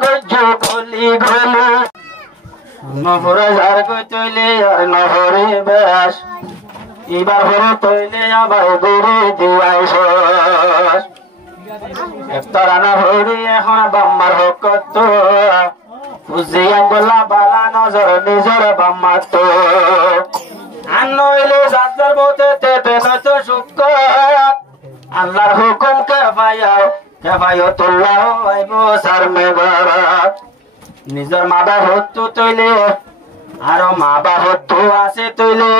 গজ্জু গলি গলি নহরে যার কই তৈলে আর নহরে বেশ এবার হরে তৈলে আবার দূরে দিয়াইছ একতরানা হরি এখন বাম্মার হকত বুঝিয়া বলা বালা নজর নিজর বাম্মার তো আর নইলে যার মতে তেতে নয়তো সুখ আল্লাহর হুকুম কেফায়ও তুল্লাহ আইব সার মেঘর নিজর মা বাপ হতো তৈলে আরো মা বাপ হতো আছে তৈলে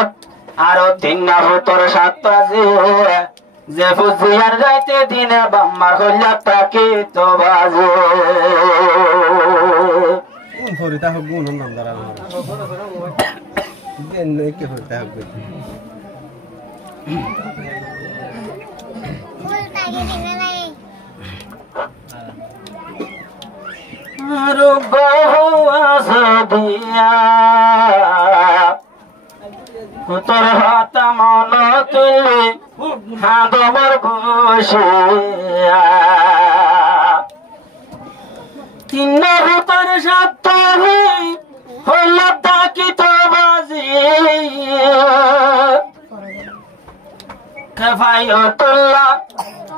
আরো তিন না হতর সাত আছে যে ফুজিয়ার যাইতে দিনে বাম্মার হইলা তাকে তো বাজে হরিতা হোক গুণ নাম দ্বারা কে হরিতা হোক আরো বহু আশা দিয়া তোর হাত মন তুলি হাঁদমর বসিয়া তিন ভূতর সাত হইল তাকি তো বাজি কেফাইও তুল্লা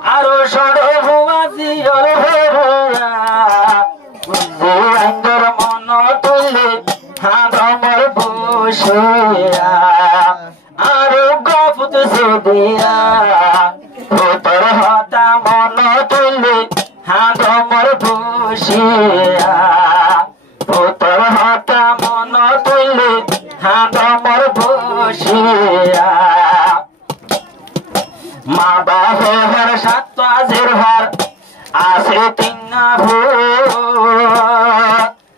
আরো সড় ভুয়াজি আইন্দর মন তুলি হাঁদমর বসিয়া আরো গফুত দিয়া ভূতর হতা মন তুলি হাঁদমর বসিয়া ভূতর হতা মন তুলি হাঁদমর বসিয়া মা বাহের সাত আজির হার আছে তিন্না ভূত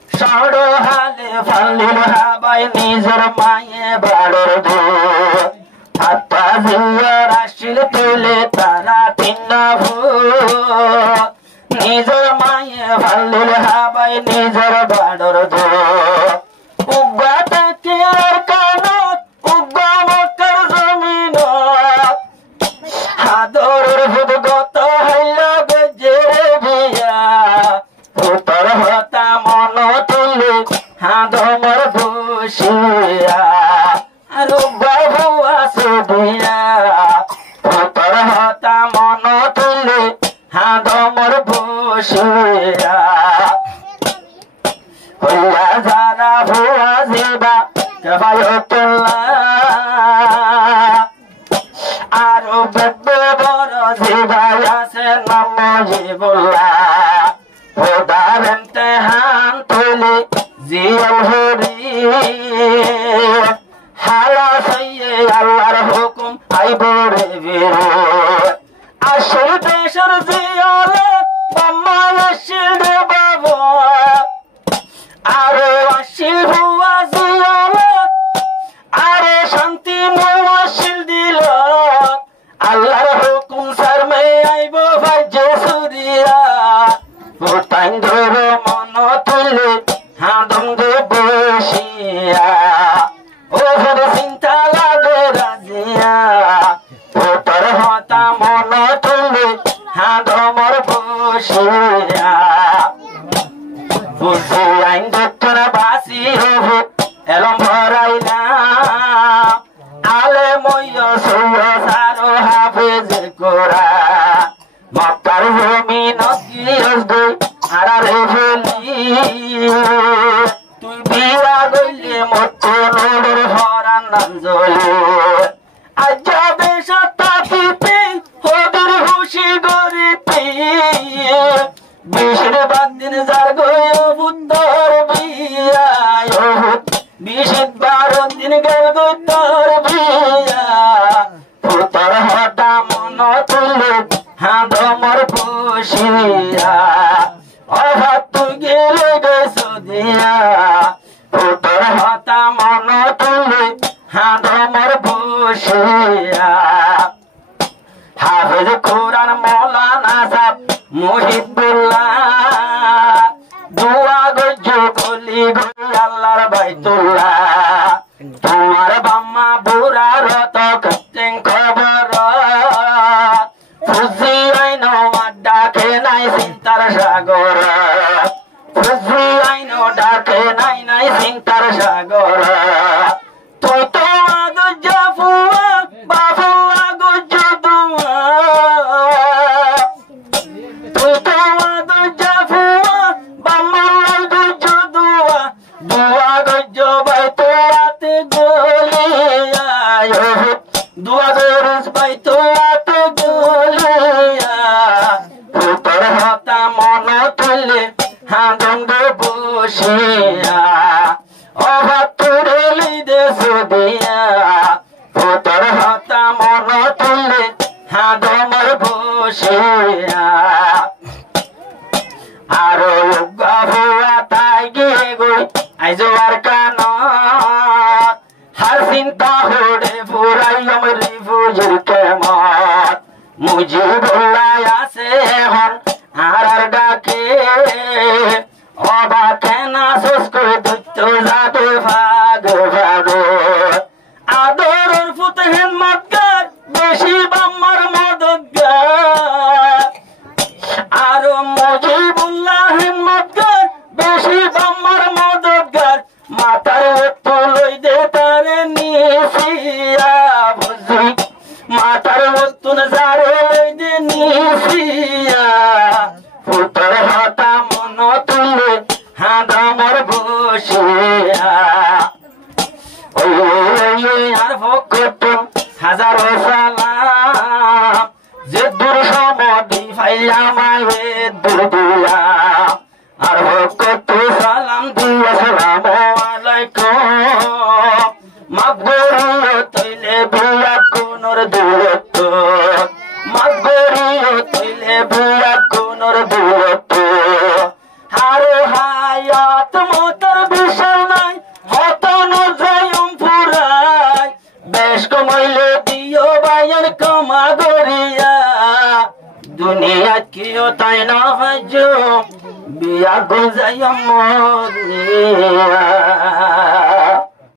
সড় হালে ফালিল হাবাই নিজের মায়ে বাড়র ধূত হাত্তা জিয়ার আসিল তুলে তারা তিন্না ভূত নিজের মায়ে ফালিল হাবাই নিজের বাড়র ধূত উগ্গা তাকে আর কানত উগ্গা মক্কার জমিনত আদরের ভূত গত হইল গজের বিয়া ভূতর হতা মন তুলি হাঁদমর বসিয়া আর বাবু আসিয়া ভূতর হতা মন তুলি হাঁদমর বসিয়া হইয়া যারা ভুয়া জিবা কেফায়তুল্লাহ আরো বেবে বড় জিবাই আছে নাম জিবুল্লাহ খোদার ইমতিহান তুলি জিয়াল হরি হালা সইয়ে আল্লাহর হুকুম আইব রে বীর আসল দেশের জিয়ালে বাম্মা আসিল রে বাবা আরো আসিল ভুয়া জিয়ালে আরে শান্তি মুশিল দিল আল্লাহর হুকুম শর্মে আইব ভাজ্য সুরিয়া ভুতান ধর মন তুলে হাঁদম দে বসিয়া ও ভর চিন্তা লাগে রাজিয়া ভুতর হতা মন তুলে হাঁদমর বসিয়া বুঝি আইন দত্তর বাসি হব এলম ভরাইলা আলে মইয় সইয় সারো হাফেজ কোরা মক্কার জমিনত গিয়স দই আড়ালে ফেলি তুই বিয়া গইলে মতো নোডের হরান নাম জ্বলে আজ্জা বেশা তাকিতে হদুর হুশি গরিতে বিশের বান্দিন যার গয় বুদ্ধর বিয়া বিশের 12 দিন গেল তোর বিয়া ভূতর হতা মন তুলে হাঁদমর বসিয়া অভাব তুই গেলে গেছ দিয়া ভূতর হতা মন তুলে হাঁদমর বসিয়া হাফেজ কোরআন মৌলানা সাহেব মুহিবুল্লাহ দুয়া গজ্জু গলি গলি আল্লাহর বাইতুল্লাহ তোমার বাম্মা বুড়া রত কচ্ছেন খবর ফুজি আইন আড্ডা খে নাই চিন্তার সাগর থাকে নাই নাই চিন্তার সাগর তুই তো আগজ ফুয়া বাবু আগজ দুয়া তুই তো আগজ ফুয়া বাম্মার আগজ দুয়া দুয়া গজ বাই তোয়াতে গলিয়া দুয়া গরস বাই তোয়াতে গলিয়া ফুটর হতা মন তুলে হাঁদঙ্গে বসিয়া অভাতুরে লিদে সুদিয়া ফুটর হতা মন তুলে হাঁদমর বসিয়া আরো গাভুয়া তাই গিয়ে গই আইজ আর কান হার চিন্তা হড়ে ফুরাই আমরি ফুজুর কেমন মুজিবুল্লাহ আছে হন আর ডাকে অবা কেনা শুষ্ক দৈত্য যাদে ভাগ ভাগ আদরের ফুত হেমত গার বেশি বাম্মার মদত গার আর মুজিবুল্লাহ হেমত গার বেশি বাম্মার মদত গার মাতার তুলই দে তারে নিশিয়া বুঝি মাতার তুন যারে দে নিশিয়া ফুটর হতা মন তুলে হাঁদামর বসিয়া আর ভক্ত হাজারো সালাম যে দূর সমদি ফাইলা মায়ে দুর্দিয়া আর ভক্ত সালাম দিয়া সালাম আলাইকুম মাগবরি তৈলে বিয়া কোনর দূরত্ব মাগবরি তৈলে বিয়া কোনর দূরত্ব হারে হায়াত মতর বিষয় নাই হত নজয়ম ফুরাই বেশ কমাইলে দিও বায়ার কমা গরিয়া দুনিয়া কিও তাই না ভাজো বিয়া গোজায়ম মরিয়া